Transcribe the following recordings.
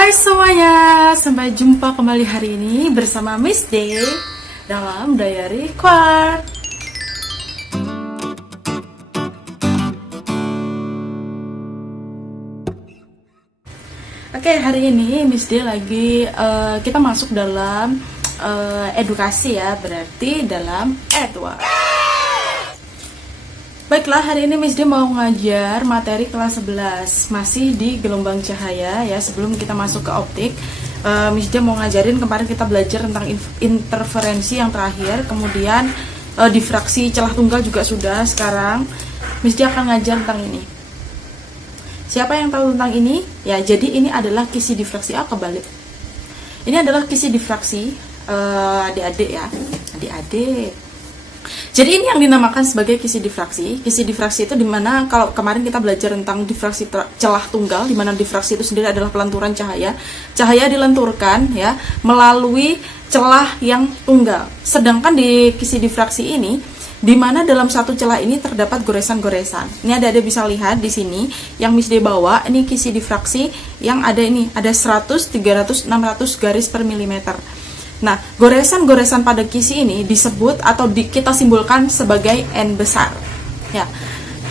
Hai semuanya, sampai jumpa kembali hari ini bersama Miss D dalam Diary Quart. Oke, hari ini Miss D lagi kita masuk dalam edukasi ya, berarti dalam Edward. Baiklah, hari ini Miss D mau ngajar materi kelas 11, masih di gelombang cahaya ya. Sebelum kita masuk ke optik, Miss D mau ngajarin, kemarin kita belajar tentang interferensi yang terakhir, kemudian difraksi celah tunggal juga sudah. Sekarang Miss D akan ngajar tentang ini. Siapa yang tahu tentang ini? Ya, jadi ini adalah kisi difraksi. Kebalik. Ini adalah kisi difraksi, adik-adik ya, adik-adik. Jadi ini yang dinamakan sebagai kisi difraksi. Kisi difraksi itu dimana kalau kemarin kita belajar tentang difraksi celah tunggal, dimana difraksi itu sendiri adalah pelanturan cahaya. Cahaya dilenturkan ya melalui celah yang tunggal. Sedangkan di kisi difraksi ini, dimana dalam satu celah ini terdapat goresan-goresan. Ini ada bisa lihat di sini yang Miss D bawa. Ini kisi difraksi yang ada ini, ada 100, 300, 600 garis per milimeter. Nah, goresan-goresan pada kisi ini disebut atau kita simbolkan sebagai N besar. Ya,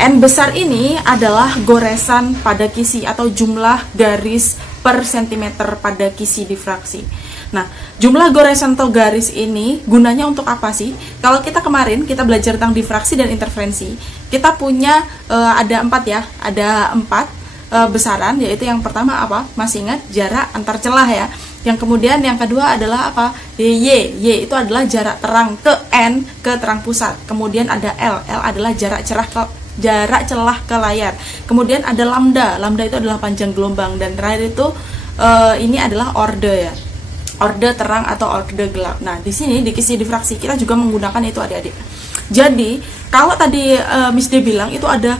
N besar ini adalah goresan pada kisi atau jumlah garis per sentimeter pada kisi difraksi. Nah, jumlah goresan atau garis ini gunanya untuk apa sih? Kalau kita kemarin kita belajar tentang difraksi dan interferensi, kita punya ada 4 ya, ada 4 besaran, yaitu yang pertama apa? Masih ingat jarak antar celah ya. Yang kemudian yang kedua adalah apa? Y itu adalah jarak terang ke N, ke terang pusat. Kemudian ada L adalah jarak celah ke layar. Kemudian ada lambda itu adalah panjang gelombang, dan terakhir itu ini adalah orde ya. Orde terang atau orde gelap. Nah, di sini di kisi difraksi kita juga menggunakan itu adik-adik. Jadi, kalau tadi Miss D bilang itu ada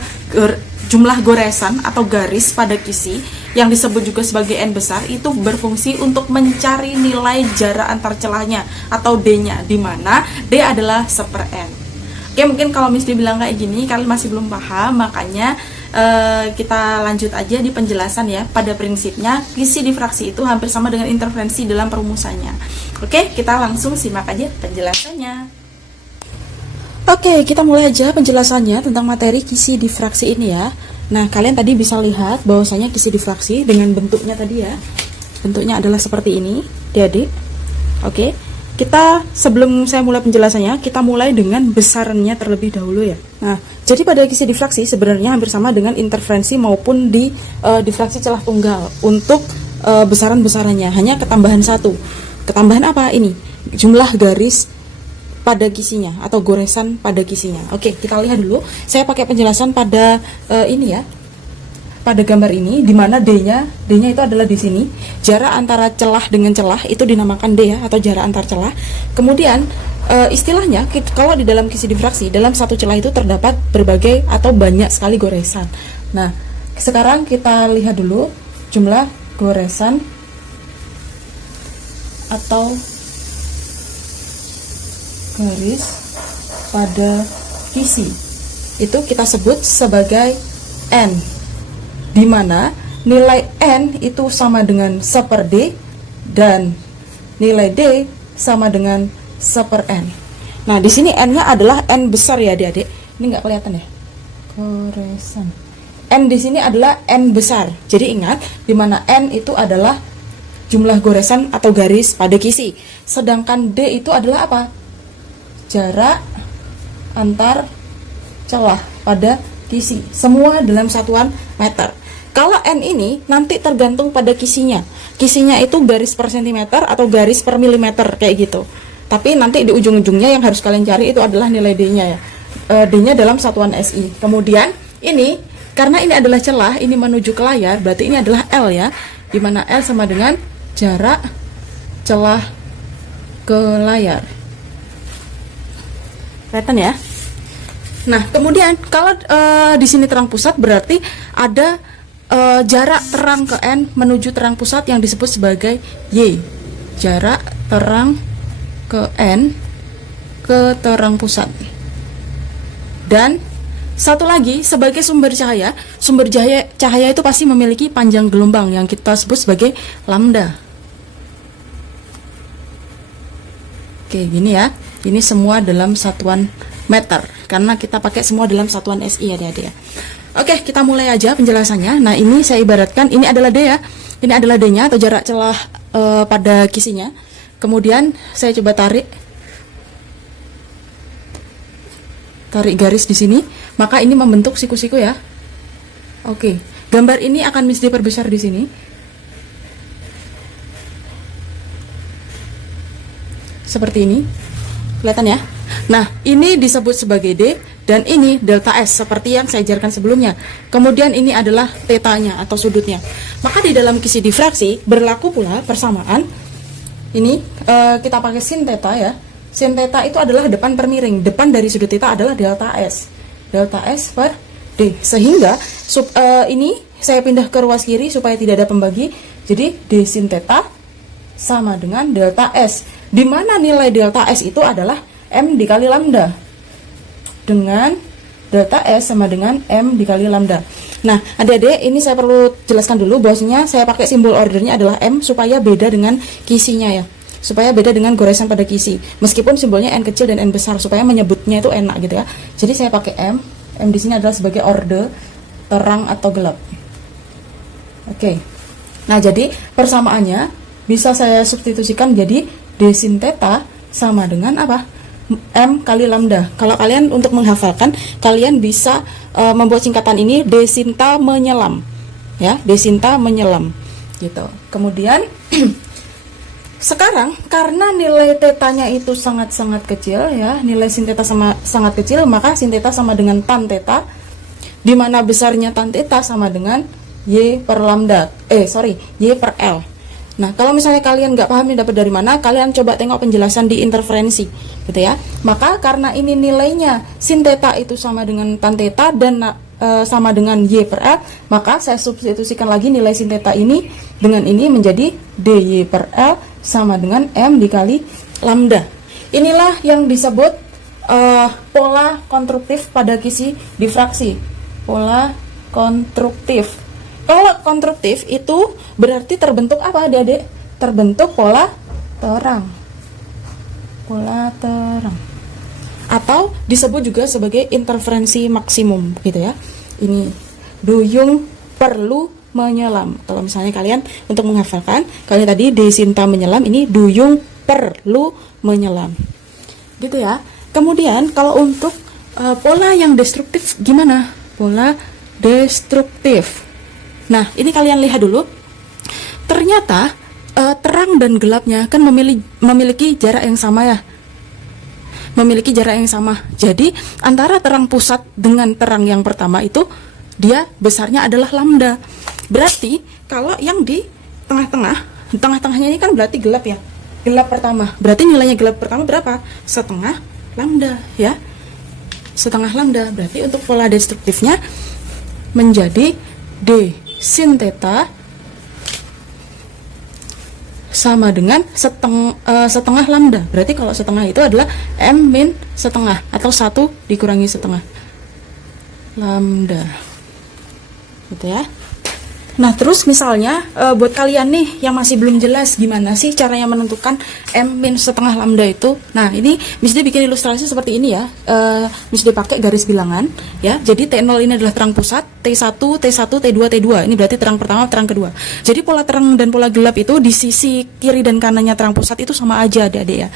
jumlah goresan atau garis pada kisi yang disebut juga sebagai N besar, itu berfungsi untuk mencari nilai jarak antar celahnya atau D-nya, di mana D adalah 1/N. Oke, mungkin kalau Miss D bilang kayak gini kalian masih belum paham, makanya kita lanjut aja di penjelasan ya. Pada prinsipnya kisi difraksi itu hampir sama dengan interferensi dalam perumusannya. Oke, kita langsung simak aja penjelasannya. Oke, kita mulai aja penjelasannya tentang materi kisi difraksi ini ya. Nah, kalian tadi bisa lihat bahwasanya kisi difraksi dengan bentuknya tadi ya. Bentuknya adalah seperti ini, adik-adik. Oke, kita sebelum saya mulai penjelasannya, kita mulai dengan besarannya terlebih dahulu ya. Nah, jadi pada kisi difraksi sebenarnya hampir sama dengan interferensi maupun di difraksi celah tunggal. Untuk besaran-besarannya hanya ketambahan satu. Ketambahan apa ini? Jumlah garis pada kisinya atau goresan pada kisinya. Oke, kita lihat dulu. Saya pakai penjelasan pada ini ya. Pada gambar ini, di mana D-nya itu adalah di sini. Jarak antara celah dengan celah itu dinamakan D ya, atau jarak antar celah. Kemudian istilahnya kalau di dalam kisi difraksi, dalam satu celah itu terdapat berbagai atau banyak sekali goresan. Nah, sekarang kita lihat dulu jumlah goresan atau garis pada kisi. Itu kita sebut sebagai N, di mana nilai N itu sama dengan 1/D dan nilai D sama dengan 1/N. Nah, di sini N-nya adalah N besar ya adik-adik. Ini nggak kelihatan ya? Goresan. N di sini adalah N besar. Jadi ingat, di mana N itu adalah jumlah goresan atau garis pada kisi. Sedangkan D itu adalah apa? Jarak antar celah pada kisi, semua dalam satuan meter. Kalau N ini nanti tergantung pada kisinya. Kisinya itu garis per sentimeter atau garis per milimeter kayak gitu. Tapi nanti di ujung-ujungnya yang harus kalian cari itu adalah nilai D-nya ya. D-nya dalam satuan SI. Kemudian ini karena ini adalah celah, ini menuju ke layar, berarti ini adalah L ya. Di mana L sama dengan jarak celah ke layar. Kelihatan ya. Nah, kemudian kalau di sini terang pusat berarti ada jarak terang ke N menuju terang pusat yang disebut sebagai Y. Jarak terang ke N ke terang pusat. Dan satu lagi, sebagai sumber cahaya itu pasti memiliki panjang gelombang yang kita sebut sebagai lambda. Oke, gini ya. Ini semua dalam satuan meter, karena kita pakai semua dalam satuan SI ya adik-adik ya. Oke, kita mulai aja penjelasannya. Nah, ini saya ibaratkan, ini adalah D ya. Ini adalah D-nya atau jarak celah pada kisinya. Kemudian saya coba tarik garis di sini, maka ini membentuk siku-siku ya. Oke, gambar ini akan mesti diperbesar di sini. Seperti ini. Kelihatan ya? Nah, ini disebut sebagai D dan ini delta S seperti yang saya ajarkan sebelumnya. Kemudian ini adalah tetanya atau sudutnya. Maka di dalam kisi difraksi berlaku pula persamaan. Ini kita pakai sin theta ya. Sin theta itu adalah depan per miring. Depan dari sudut theta adalah delta S. Delta S per D. Sehingga ini saya pindah ke ruas kiri supaya tidak ada pembagi. Jadi D sin theta sama dengan delta S. Di mana nilai delta S itu adalah M dikali lambda. Dengan delta S sama dengan M dikali lambda. Nah, adik-adik, ini saya perlu jelaskan dulu bahwasanya saya pakai simbol ordernya adalah M supaya beda dengan kisinya ya. Supaya beda dengan goresan pada kisi. Meskipun simbolnya N kecil dan N besar supaya menyebutnya itu enak gitu ya. Jadi saya pakai M. M di sini adalah sebagai orde terang atau gelap. Oke. Nah, jadi persamaannya bisa saya substitusikan jadi D sin theta sama dengan apa? M kali lambda. Kalau kalian untuk menghafalkan, kalian bisa membuat singkatan ini D sinta menyelam. Ya, D sinta menyelam. Gitu. Kemudian sekarang karena nilai tetanya itu sangat-sangat kecil ya, nilai sin theta sangat kecil, maka sin theta sama dengan tan theta, di mana besarnya tan theta sama dengan Y per lambda. Y per L. Nah, kalau misalnya kalian nggak paham ini dapat dari mana, kalian coba tengok penjelasan di interferensi, gitu ya. Maka karena ini nilainya sin theta itu sama dengan tan theta dan sama dengan Y per L, maka saya substitusikan lagi nilai sin theta ini dengan ini menjadi DY per L sama dengan M dikali lambda. Inilah yang disebut pola konstruktif pada kisi difraksi. Pola konstruktif. Kalau konstruktif itu berarti terbentuk apa adik-adik? Terbentuk pola terang. Pola terang. Atau disebut juga sebagai interferensi maksimum gitu ya. Ini duyung perlu menyelam. Kalau misalnya kalian untuk menghafalkan, kalian tadi D sinta menyelam, ini duyung perlu menyelam. Gitu ya. Kemudian kalau untuk pola yang destruktif gimana? Pola destruktif. Nah, ini kalian lihat dulu. Ternyata terang dan gelapnya kan memiliki jarak yang sama ya. Memiliki jarak yang sama. Jadi antara terang pusat dengan terang yang pertama itu dia besarnya adalah lambda. Berarti kalau yang di tengah-tengahnya ini kan berarti gelap ya. Gelap pertama. Berarti nilainya gelap pertama berapa? Setengah lambda ya. Setengah lambda. Berarti untuk pola destruktifnya menjadi D sin theta sama dengan setengah lambda. Berarti kalau setengah itu adalah M min setengah atau 1 dikurangi setengah lambda. Gitu ya. Nah, terus misalnya buat kalian nih yang masih belum jelas gimana sih caranya menentukan M min setengah lambda itu. Nah, ini mesti bikin ilustrasi seperti ini ya. Mesti pakai garis bilangan ya. Jadi T0 ini adalah terang pusat, T1, T1, T2, T2. Ini berarti terang pertama, terang kedua. Jadi pola terang dan pola gelap itu di sisi kiri dan kanannya terang pusat itu sama aja adik-adik ya.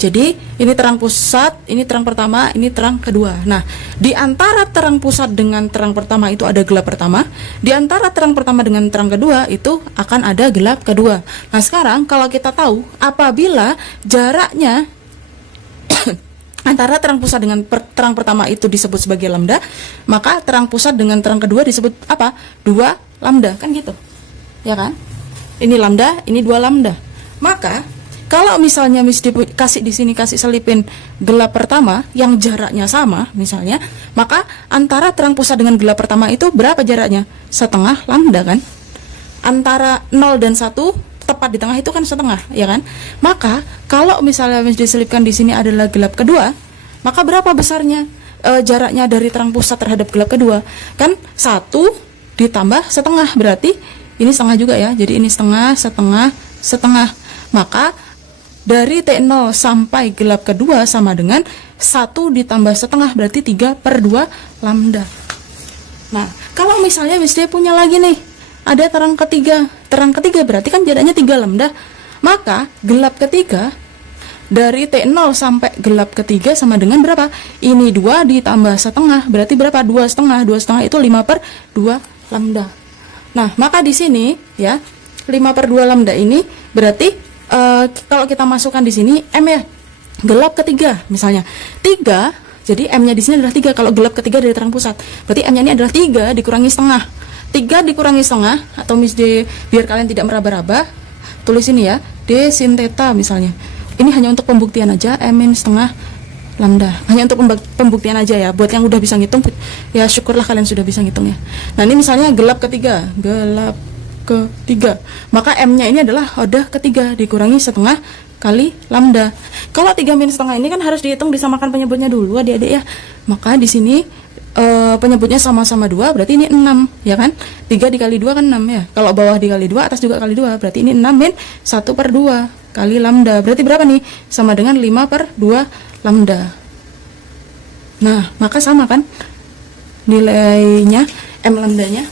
Jadi ini terang pusat, ini terang pertama, ini terang kedua. Nah, di antara terang pusat dengan terang pertama itu ada gelap pertama. Di antara terang pertama dengan terang kedua itu akan ada gelap kedua. Nah, sekarang kalau kita tahu apabila jaraknya antara terang pusat dengan terang pertama itu disebut sebagai lambda, maka terang pusat dengan terang kedua disebut apa? 2 lambda, kan gitu. Ya kan? Ini lambda, ini 2 lambda. Maka kalau misalnya kasih di sini kasih selipin gelap pertama yang jaraknya sama misalnya, maka antara terang pusat dengan gelap pertama itu berapa jaraknya? Setengah lambda kan? Antara 0 dan 1 tepat di tengah itu kan setengah, ya kan? Maka kalau misalnya diselipkan di sini adalah gelap kedua, maka berapa besarnya? jaraknya dari terang pusat terhadap gelap kedua? Kan 1 ditambah setengah, berarti ini setengah juga ya. Jadi ini setengah, setengah, setengah. Maka dari T0 sampai gelap kedua sama dengan 1 ditambah setengah, berarti 3/2 lambda. Nah, kalau misalnya Miss D punya lagi nih, ada terang ketiga. Terang ketiga berarti kan jaraknya 3 lambda. Maka gelap ketiga dari T0 sampai gelap ketiga sama dengan berapa? Ini 2 ditambah setengah, berarti berapa? 2 setengah. 2 setengah itu 5/2 lambda. Nah, maka di sini ya, 5/2 lambda ini berarti kalau kita masukkan di sini M ya, gelap ketiga misalnya 3, jadi M-nya di sini adalah 3 kalau gelap ketiga dari terang pusat. Berarti M-nya ini adalah 3 dikurangi setengah. 3 dikurangi setengah, atau Miss D biar kalian tidak meraba-raba, tulis ini ya, D sin theta misalnya. Ini hanya untuk pembuktian aja, M min setengah lambda. Hanya untuk pembuktian aja ya. Buat yang udah bisa ngitung, ya syukurlah kalian sudah bisa ngitung ya. Nah, ini misalnya gelap ketiga. Maka M-nya ini adalah odah ketiga dikurangi setengah kali lambda. Kalau 3 min setengah ini kan harus dihitung disamakan penyebutnya dulu adik-adik ya. Maka di sini penyebutnya sama-sama 2, berarti ini 6 ya kan. 3 dikali 2 kan 6 ya. Kalau bawah dikali 2, atas juga kali 2, berarti ini 6 min 1/2 kali lambda. Berarti berapa nih? Sama dengan 5/2 lambda. Nah, maka sama kan nilainya, M lambdanya.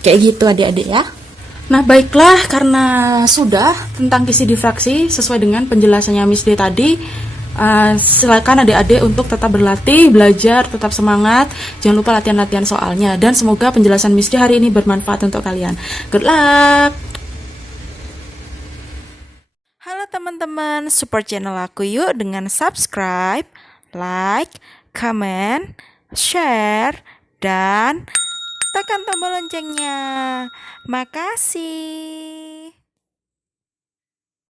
Kayak gitu adik-adik ya. Nah, baiklah, karena sudah tentang kisi difraksi sesuai dengan penjelasannya Miss D tadi, silakan adik-adik untuk tetap berlatih, belajar, tetap semangat. Jangan lupa latihan-latihan soalnya, dan semoga penjelasan Miss D hari ini bermanfaat untuk kalian. Good luck. Halo teman-teman, support channel aku yuk dengan subscribe, like, comment, share, dan tekan tombol loncengnya. Makasih.